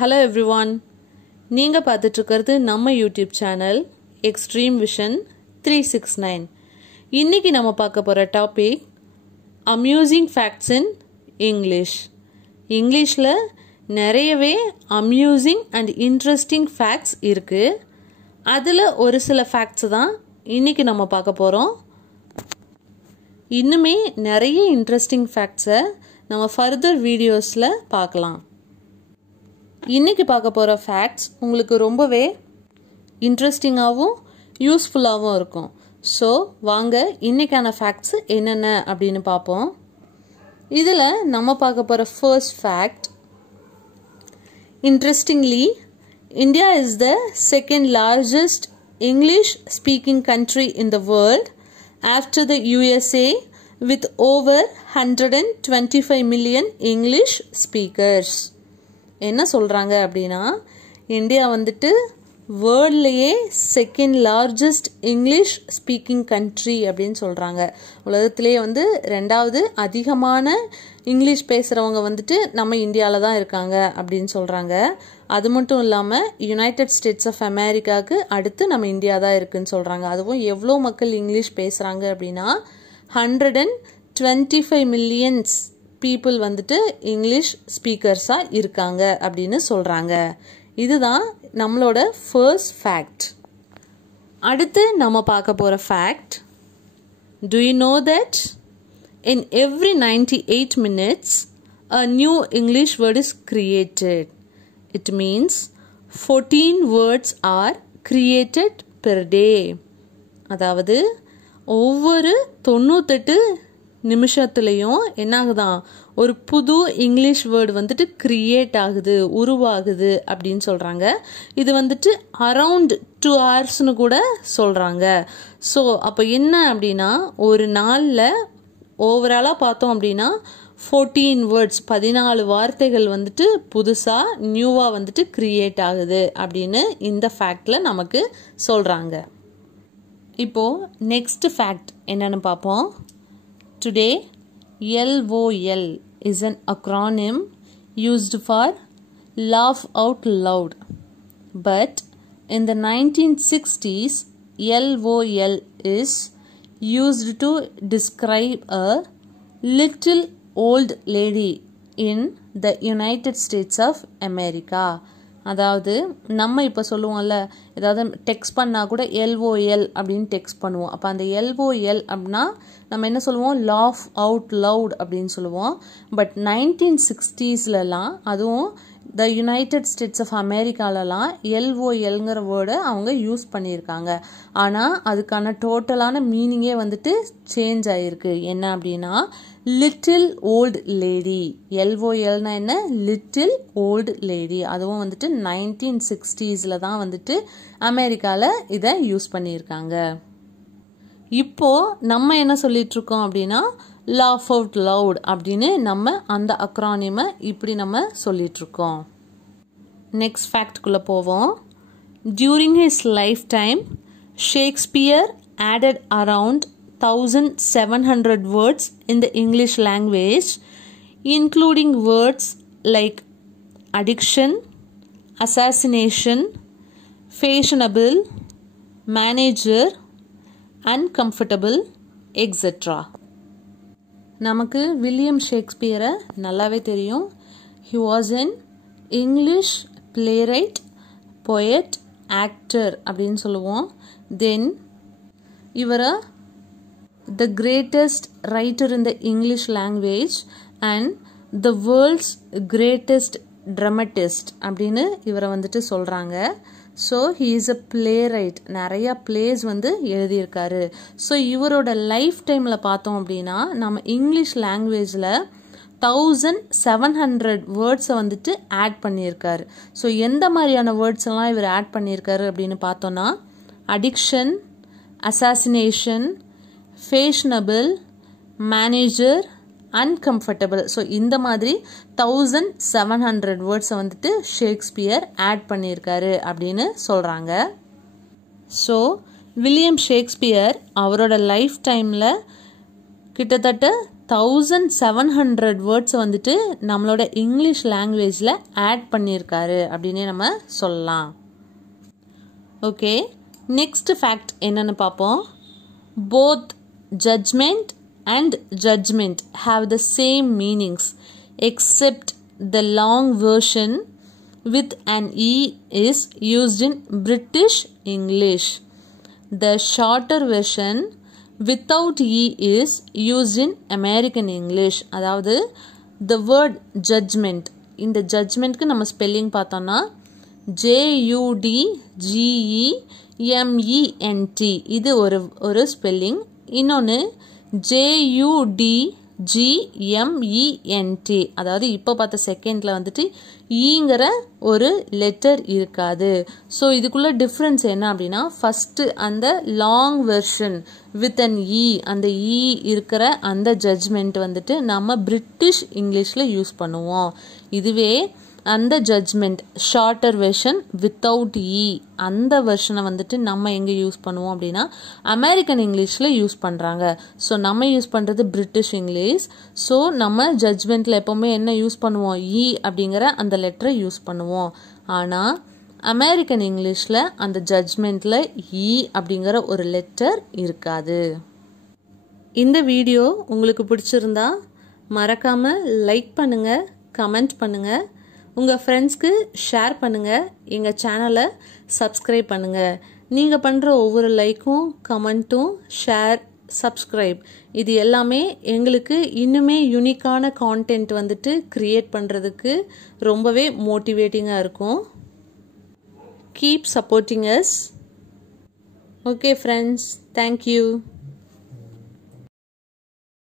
Hello everyone. நீங்க பார்த்துட்டு இருக்கிறது நம்ம யூடியூப் சேனல் எக்ஸ்ட்ரீம் விஷன் 369. இன்னைக்கு நம்ம பார்க்க போற topic amusing facts in English. இங்கிலீஷ்ல நிறையவே அம்யூசிங் அண்ட் இன்ட்ரெஸ்டிங் ஃபேக்ட்ஸ் இருக்கு. அதில் ஒரு சில ஃபேக்ட்ஸ் தான் இன்னைக்கு நம்ம பார்க்க போறோம். இன்னுமே நிறைய இன்ட்ரெஸ்டிங் ஃபேக்ட்ஸை நம்ம ஃபர்தர் வீடியோஸில் பார்க்கலாம். இன்னைக்கு பார்க்க போகிற ஃபேக்ட்ஸ் உங்களுக்கு ரொம்பவே இன்ட்ரெஸ்டிங்காகவும் யூஸ்ஃபுல்லாகவும் இருக்கும். ஸோ வாங்க இன்னைக்கான ஃபேக்ட்ஸ் என்னென்ன அப்படின்னு பார்ப்போம். இதில் நம்ம பார்க்க போகிற first fact, interestingly India is the second largest English speaking country in the world after the USA with over 125 million English speakers. என்ன சொல்கிறாங்க அப்படின்னா, இந்தியா வந்துட்டு வேர்ல்ட்லேயே second largest English speaking country அப்படின்னு சொல்கிறாங்க. உலகத்திலேயே வந்து ரெண்டாவது அதிகமான இங்கிலீஷ் பேசுகிறவங்க வந்துட்டு நம்ம இந்தியாவில் தான் இருக்காங்க அப்படின்னு சொல்கிறாங்க. அது மட்டும் இல்லாமல் யுனைடெட் ஸ்டேட்ஸ் ஆஃப் அமெரிக்காவுக்கு அடுத்து நம்ம இந்தியா தான் இருக்குதுன்னு சொல்கிறாங்க. அதுவும் எவ்வளோ மக்கள் இங்கிலீஷ் பேசுகிறாங்க அப்படின்னா 125 மில்லியன்ஸ் பீப்புள் வந்துட்டு இங்கிலீஷ் ஸ்பீக்கர்ஸாக இருக்காங்க அப்படின்னு சொல்கிறாங்க. இதுதான் நம்மளோட ஃபர்ஸ்ட் ஃபேக்ட். அடுத்து நம்ம பார்க்க போகிற fact, do you know that in every 98 minutes a new English word is created? It means 14 words are created per day. அதாவது ஒவ்வொரு 98 நிமிஷத்துலேயும் என்ன ஆகுதான், ஒரு புது இங்கிலீஷ் வேர்டு வந்துட்டு கிரியேட் ஆகுது, உருவாகுது அப்படின்னு சொல்கிறாங்க. இது வந்துட்டு அரவுண்ட் 2 hours கூட சொல்கிறாங்க. ஸோ அப்போ என்ன அப்படின்னா, ஒரு நாளில் ஓவராலாக பார்த்தோம் அப்படின்னா 14 வேர்ட்ஸ் 14 வார்த்தைகள் வந்துட்டு புதுசாக நியூவாக வந்துட்டு கிரியேட் ஆகுது அப்படின்னு இந்த ஃபேக்டில் நமக்கு சொல்கிறாங்க. இப்போது நெக்ஸ்ட் ஃபேக்ட் என்னன்னு பார்ப்போம். Today, LOL is an acronym used for laugh out loud. But in the 1960s, LOL is used to describe a little old lady in the United States of America. அதாவது நம்ம இப்போ சொல்லுவோம்ல, ஏதாவது text பண்ணால் கூட LOL அப்படின்னு text பண்ணுவோம். அப்போ அந்த LOL அப்படின்னா நம்ம என்ன சொல்லுவோம், லாஃப் அவுட் லவுட் அப்படின்னு சொல்லுவோம். பட் 1960ஸ்லாம் அதுவும் த யுனைடெட் ஸ்டேட்ஸ் ஆஃப் அமெரிக்காலலாம் LOLங்கிற வேர்டை அவங்க யூஸ் பண்ணியிருக்காங்க. ஆனால் அதுக்கான டோட்டலான மீனிங்கே வந்துட்டு சேஞ்ச் ஆகிருக்கு. என்ன அப்படின்னா லிட்டில் ஓல்டு லேடி. LOLனா என்ன, லிட்டில் ஓல்டு லேடி. அதுவும் வந்துட்டு 1960ஸ்ல தான் வந்துட்டு அமெரிக்காவில் இதை யூஸ் பண்ணியிருக்காங்க. இப்போ நம்ம என்ன சொல்லிட்டு இருக்கோம் அப்படின்னா லாஃப் அவுட் லவுட் அப்படின்னு நம்ம அந்த அக்ரானிமை இப்படி நம்ம சொல்லிட்டு இருக்கோம். நெக்ஸ்ட் ஃபேக்ட்குள்ளே போவோம். During his life time Shakespeare added around 1700 words in the English language, including words like addiction, assassination, fashionable, manager, uncomfortable, etc. நமக்கு வில்லியம் ஷேக்ஸ்பியரை நல்லாவே தெரியும். He was an English playwright, poet, actor அப்படின்னு சொல்லுவோம். Then இவரை the greatest writer in the English language and the world's greatest dramatist அப்படின்னு இவரை வந்துட்டு சொல்கிறாங்க. So he is a playwright, நிறையா பிளேஸ் வந்து எழுதியிருக்காரு. ஸோ இவரோட லைஃப் டைமில் பார்த்தோம் அப்படின்னா நம்ம இங்கிலீஷ் லாங்குவேஜில் 1700 வேர்ட்ஸை வந்துட்டு ஆட் பண்ணியிருக்காரு. ஸோ எந்த மாதிரியான வேர்ட்ஸ் எல்லாம் இவர் ஆட் பண்ணியிருக்காரு அப்படின்னு பார்த்தோன்னா addiction, assassination, fashionable, manager, uncomfortable. So இந்த மாதிரி 1700 வேர்ட்ஸை வந்துட்டு ஷேக்ஸ்பியர் ஆட் பண்ணியிருக்காரு அப்படின்னு சொல்கிறாங்க. ஸோ வில்லியம் ஷேக்ஸ்பியர் அவரோட லைஃப் டைமில் கிட்டத்தட்ட 1700 வேர்ட்ஸ் வந்துட்டு நம்மளோட இங்கிலீஷ் லாங்குவேஜில் ஆட் பண்ணியிருக்காரு அப்படின்னே நம்ம சொல்லலாம். ஓகே, நெக்ஸ்ட் ஃபேக்ட் என்னன்னு பார்ப்போம். Both judgment and judgment have the same meanings except the long version with an E is used in British English. The shorter version without E is used in American English. அதாவது the word judgment, இந்த judgmentக்கு நம்ம spelling பார்த்தோம்னா JUDGEMENT, இது ஒரு spelling. இன்னொன்று JUDGMENT, அதாவது இப்போ பார்த்த செகண்டில் வந்துட்டு ஈங்கிற ஒரு லெட்டர் இருக்காது. ஸோ இதுக்குள்ள டிஃப்ரென்ஸ் என்ன அப்படின்னா, ஃபஸ்ட்டு அந்த லாங் வெர்ஷன் வித் அன் இ, அந்த இ இருக்கிற அந்த ஜட்ஜ்மெண்ட் வந்துட்டு நம்ம பிரிட்டிஷ் இங்கிலீஷில் யூஸ் பண்ணுவோம். இதுவே அந்த ஜட்ஜ்மெண்ட் ஷார்ட்டர் வெர்ஷன் வித்தவுட் இ, அந்த வெர்ஷனை வந்துட்டு நம்ம எங்கே யூஸ் பண்ணுவோம் அப்படின்னா அமெரிக்கன் இங்கிலீஷில் யூஸ் பண்ணுறாங்க. ஸோ நம்ம யூஸ் பண்ணுறது பிரிட்டிஷ் இங்கிலீஷ். ஸோ நம்ம ஜட்ஜ்மெண்ட்டில் எப்போவுமே என்ன யூஸ் பண்ணுவோம், இ அப்படிங்கிற அந்த லெட்டரை யூஸ் பண்ணுவோம். ஆனால் அமெரிக்கன் இங்கிலீஷில் அந்த ஜட்ஜ்மெண்ட்டில் இ அப்படிங்கிற ஒரு லெட்டர் இருக்காது. இந்த வீடியோ உங்களுக்கு பிடிச்சிருந்தா மறக்காமல் லைக் பண்ணுங்கள், கமெண்ட் பண்ணுங்கள், உங்கள் ஃப்ரெண்ட்ஸ்க்கு ஷேர் பண்ணுங்கள், எங்கள் சேனலை சப்ஸ்கிரைப் பண்ணுங்கள். நீங்கள் பண்ணுற ஒவ்வொரு லைக்கும், கமெண்ட்டும், ஷேர், சப்ஸ்கிரைப் இது எல்லாமே எங்களுக்கு இன்னுமே யூனிக்கான கான்டென்ட் வந்துட்டு க்ரியேட் பண்ணுறதுக்கு ரொம்பவே மோட்டிவேட்டிங்காக இருக்கும். Keep supporting us. Okay friends, thank you.